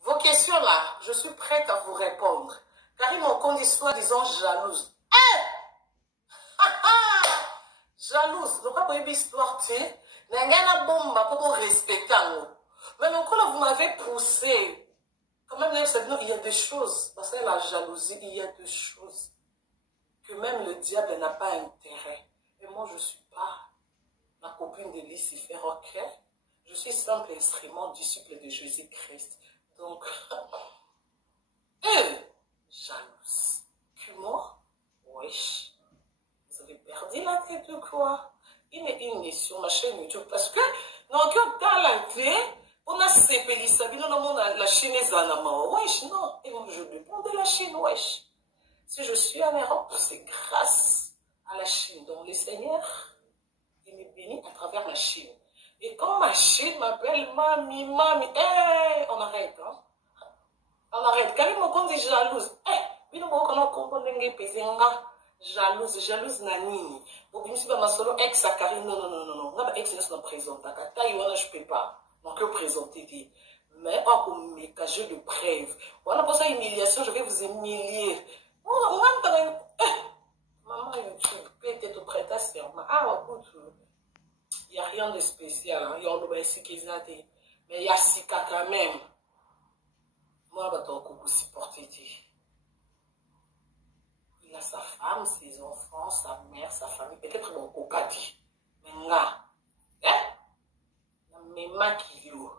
Vos questions là, je suis prête à vous répondre. Car ils m'ont conduit soi-disant jalouse. Jalouse. Donc, après une histoire, tu sais, n'a bomba pour respecter. Mais quand vous m'avez poussé, quand même, il y a des choses, parce que la jalousie, il y a des choses que même le diable n'a pas intérêt. Et moi, je ne suis pas la copine de Lucifer, ok? Je suis simple instrument, disciple de Jésus-Christ. Donc, jalouse. Que moi? Wesh. Vous avez perdu la tête ou quoi? Il est sur ma chaîne YouTube parce que, non, que dans la clé, on a CPI, ça vient dans mon la Chine est en wesh, non. Et moi, je dépends de la Chine, wesh. Si je suis en Europe, c'est grâce à la Chine. Donc, le Seigneur, il me bénit à travers la Chine. Et quand ma Chine m'appelle mami, on arrête, hein. On arrête. Quand ils me disent jalouse, ils ne comprennent pas jalouse nanini. Bon, je suis pas ma solo ex à Karine, non. On a ex ne présente pas. Taïwan, je peux pas. Donc, que présenter. Mais, comme mes cachets de preuve. Voilà, pour ça, humiliation, je vais vous humilier. Maman, YouTube, peut-être prête à se faire. Écoute, il n'y a rien de spécial. Il y a un mais il y a Sika quand même. Moi, je vais supporter. Il a sa femme, ses enfants, sa mère, sa famille. Peut-être mon coca dit. Mais là, mais maquillot.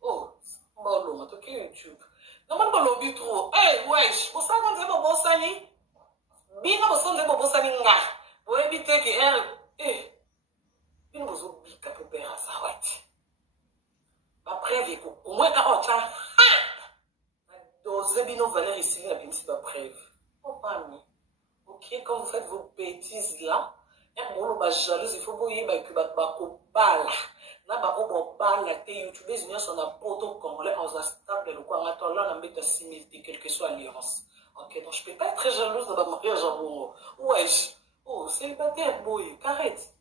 Oh, bon, ok, YouTube. Non, mais bon, lobby trop. Wesh, vous savez quand c'est bon sani? Bien, vous savez bon sani nga. Vous évitez que bien vous oubliez qu'à pour faire ça, ouais. Après, au moins, quand on a dosé bien nos valeurs ici, la bien, c'est pas preuve. Oh, pas mis. Ok, quand vous faites vos bêtises là, jalouse, il faut que vous ayez que vous parlez. YouTube, les unions sont un poteau congolais, on a stable le coin, on a mis 6 000, quelle que soit l'alliance. Ok, donc je ne peux pas être très jalouse de ma mariage à vous. Wesh. Oh, célibataire, boy, carrette.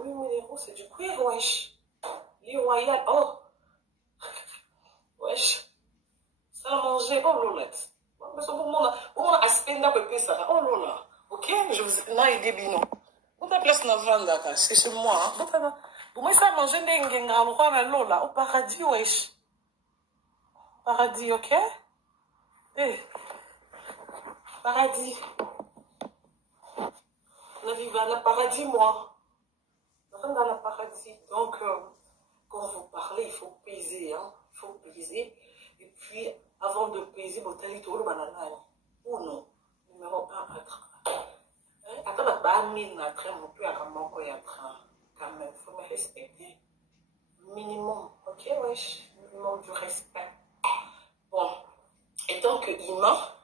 Oui, mais les roues, c'est du cuir, wesh. Les royales, oh. Wesh. Ça a mangé, oh, lolette. Parce que pour moi, aspect d'un peu plus ça. Oh, lola. Ok, je vous ai aidé, bino. Vous avez place dans le vent, c'est chez moi. Pour moi, ça a mangé des lola. Au paradis, wesh. Paradis, ok? Paradis. On vit dans le paradis, moi. On vit dans le paradis. Donc, quand vous parlez, il faut peser, hein. Il faut peser. Et puis, avant de peser, vous allez tout le banana. Ou non. Numéro 1 à 30. Attends, je vais vous train, je peux aller quand même, il faut me respecter. Minimum, ok, wesh, minimum du respect. Bon, et donc, Ima,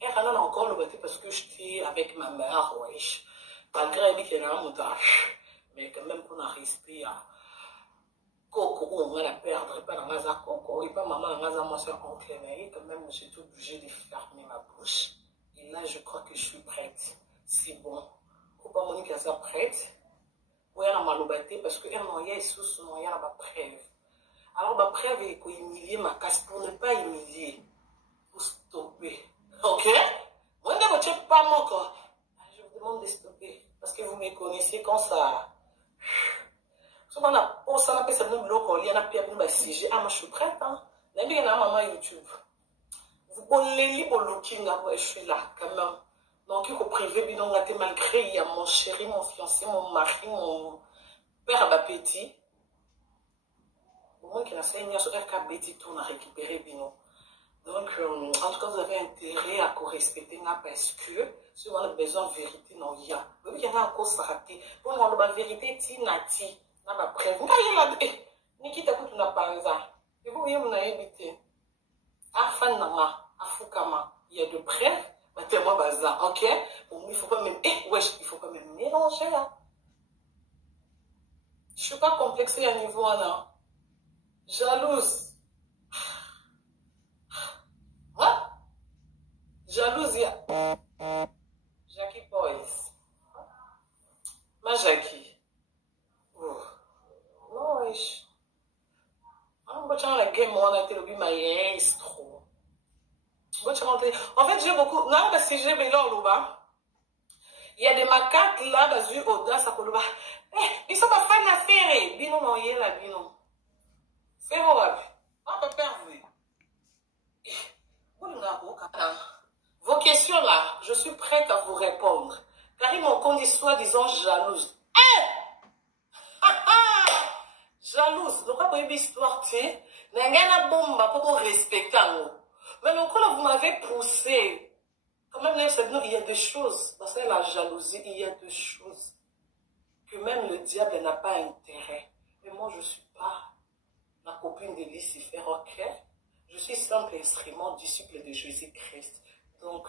elle a encore le bâti parce que j'étais avec ma mère, wesh. Malgré qu'elle a un montage, mais quand même, pour un respect à Coco, on va la perdre, pas dans la Coco, et pas maman, dans la moi, soeur, oncle, mais quand même, j'étais obligée de fermer ma bouche. Et là, je crois que je suis prête. C'est bon. Faut pas me dire qu'elle soit prête. Oui, elle a mal au bâti parce qu'elle noyait sous son noyau à ma preuve. Alors, ma preuve est pour humilier ma casse, pour ne pas humilier. Pour stopper. Ok? Moi, je ne sais pas mon corps. Je vous demande de stopper. Parce que vous me connaissez quand ça. Souvent, on s'en appelle ça nous bloquons. Il y en a plus à siéger. Ah, moi, je suis prête. Hein? Il y a maman YouTube. Vous connaissez pour looking. Je suis là, quand même. Donc, il faut priver, malgré il y a mon chéri, mon fiancé, mon mari, mon père d'appétit. Au moins qu'il a saigné sur RK Betty, on a récupéré Bino. Donc, en tout cas, vous avez intérêt à respecter parce que si vous avez besoin de vérité, non, il y a. Il y a encore ça raté. Pour nous, la vérité, Tinati, n'a pas preuve. Vous voyez là, Nikita, vous n'avez pas ça. Et vous voyez, vous avez évité. Afanama, Afukama, il y a de preuves. Tellement bazar, ok? Pour moi, il faut pas même, wesh, il faut pas même mélanger, là. Je suis pas complexée à niveau, là. Jalouse. Hein? Jalouse, il y a. Jackie Boys. Ma Jackie. Oh. Non, wesh. I'm watching la game. mon interview maestro. En fait, j'ai beaucoup. Non, parce que j'ai là au il y a des macaques là, dans une audace à Koloba. Ils sont pas fans d'affaires. Bino, non, il y a la bino. C'est horrible. On peut perdre. Vos questions là, je suis prête à vous répondre. Car ils m'ont conduit soi-disant jalouse. Jalouse. Donc, après une histoire, tu sais, n'a pas bomba pour respecter. Mais donc, là, vous m'avez poussé. Quand même, il y a des choses. Parce que la jalousie, il y a des choses que même le diable n'a pas intérêt. Mais moi, je ne suis pas la copine de Lucifer, ok? Je suis simple instrument, disciple de Jésus-Christ. Donc,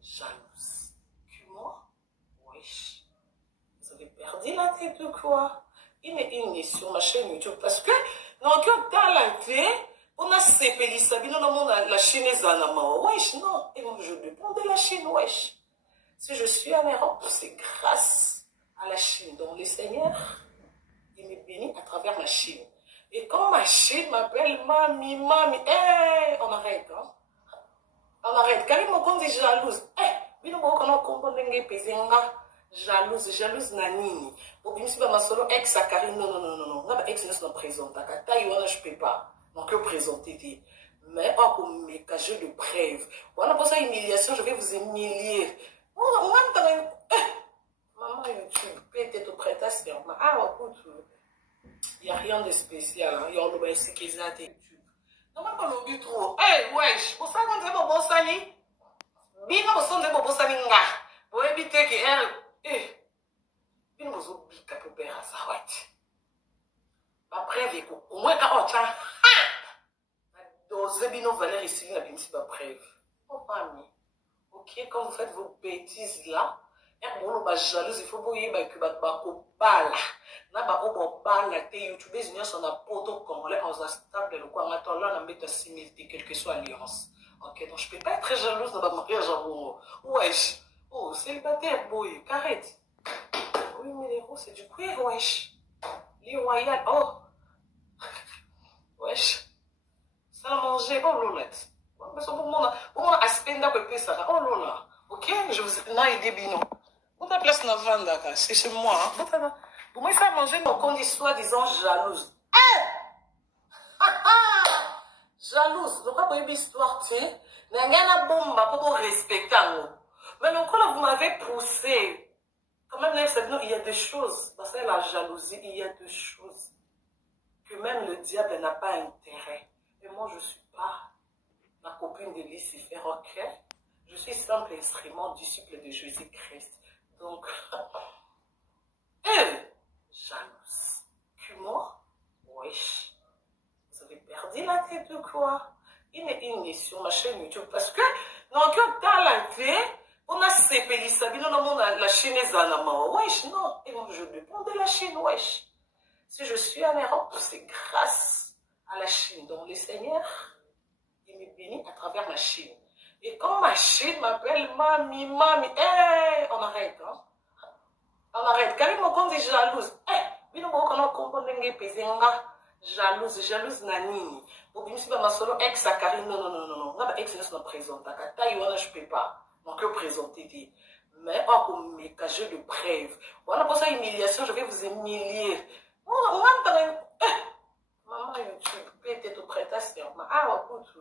jalouse. Que moi? Wesh. Vous avez perdu la tête ou quoi? Il est sur ma chaîne YouTube. Parce que, non, que talenté, on a CPI, Sabine, on a la Chine est en wesh, non. Et moi, je dépends de la Chine, wesh. Si je suis en Europe, c'est grâce à la Chine. Donc, le Seigneur, il me bénit à travers ma Chine. Et quand ma Chine m'appelle mami, on arrête, hein. On arrête. Quand ils m'ont dit jalouse, jalouse nanini. Bon, je me suis dit, solo ex à Karine, non. Non, ex ne se présente. À Taïwan, je ne peux pas. Donc, que présenter. Mais, comme mes cachets de preuve. Voilà, pour ça, humiliation, je vais vous humilier. Maman, YouTube, peut-être prête à se faire. Écoute, il n'y a rien de spécial. Il y a un ici qui est à YouTube. Non, mais pas le but trop. Wesh, pour ça qu'on dit bon sali. Bien, on s'en dit bon sali nga. Pour éviter que elle. Bien, on s'en dit qu'à peu près à ça, ouais. Après, au moins, quand on tient. Dosez bien nos valeurs ici, la binti ba preuve. Oh, mamie. Ok, quand vous faites vos bêtises là, bon, bah, jalouse, il faut que vous bala. Na ba obo bala te YouTube les sont na poto congolais en stable le quoi maintenant là on met 6000 quelle que soit alliance. OK, donc je peux pas être jalouse dans ma mariage genre wesh. Oh, célibataire boy, arrête. Oui, mais les c'est du queer wesh. Les royal oh. Wesh. Ça a mangé oh lolette. Parce que pour mon aspect d'après ça. Oh lola. OK, je vous non aidé bino. Vous ta place na vanda c'est chez moi. Hein? Pour moi, il faut manger mon qu'on dit soi-disant jalouse. Jalouse. Donc, après une histoire, tu sais, n'a pas bomba pour respecter. Mais donc, là, vous m'avez poussé. Quand même, il y a des choses. Parce que la jalousie, il y a des choses que même le diable n'a pas intérêt. Mais moi, je ne suis pas la copine de Lucifer, ok? Je suis simple instrument, disciple de Jésus-Christ. Donc, jalouse. Que moi? Wesh. Vous avez perdu la tête ou quoi? Il est sur ma chaîne YouTube. Parce que, non, que talenté, on a CPI, Sabine, on a la Chine est en wesh, non. Et moi, je dépends de la Chine, wesh. Si je suis en Europe, c'est grâce à la Chine. Donc, le Seigneur, il me bénit à travers ma Chine. Et quand ma Chine m'appelle mami, on arrête, hein. On arrête. Quand ils m'ont dit jalouse, jalouse nanini. Bon, je me suis dit, solo ex à Karine, non. Non, ex ne se présente. À Taïwan, je ne peux pas. Donc, que présenter. Mais, comme mes cachets de preuve. Voilà, pour ça, humiliation, je vais vous humilier. Maman, YouTube, peut-être prête à se faire. Écoute,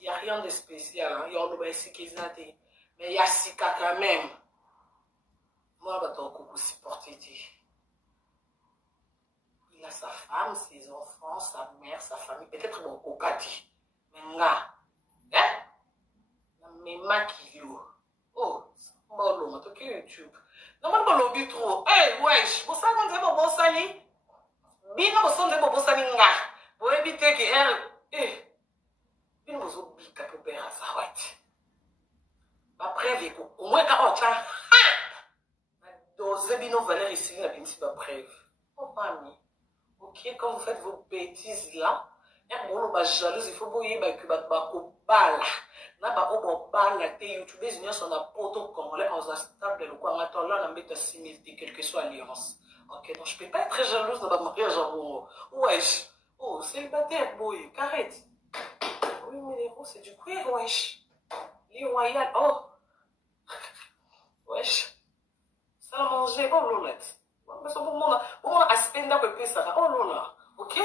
il n'y a rien de spécial. Il y a un ici qui est à mais il y a Sika quand même. Moi, je vais supporter. Il a sa femme, ses enfants, sa mère, sa famille. Peut-être mon kokati. Mais là, mais maquillot. Oh, bon, tu YouTube. Non, mais bon, le trop. Wesh, pour ça qu'on dit bon sali. Bien, on s'en dit bon sali nga. Pour éviter que elle. Bien, on s'en dit qu'à peu près à ça, ouais. Après, au moins, quand on tient. Dosez bien nos valeurs ici, la binti ba preuve. Oh, mamie. Ok, quand vous faites vos bêtises là, bon, bah, jalouse, il faut que vous bala. Na ba obo bala te YouTube les unions sont na poto congolais en stable le quoi maintenant là on met 6000 quelle que soit alliance. Ok, non, je peux pas être jalouse dans un mariage. Wesh. Oh, célibataire, boy, carrette. Oui, mais les roues, c'est du queer, wesh. Les royales, oh. Wesh. Ça a mangé, oh, lolette. Pour mon aspect, là, ça. Oh, lola. Ok?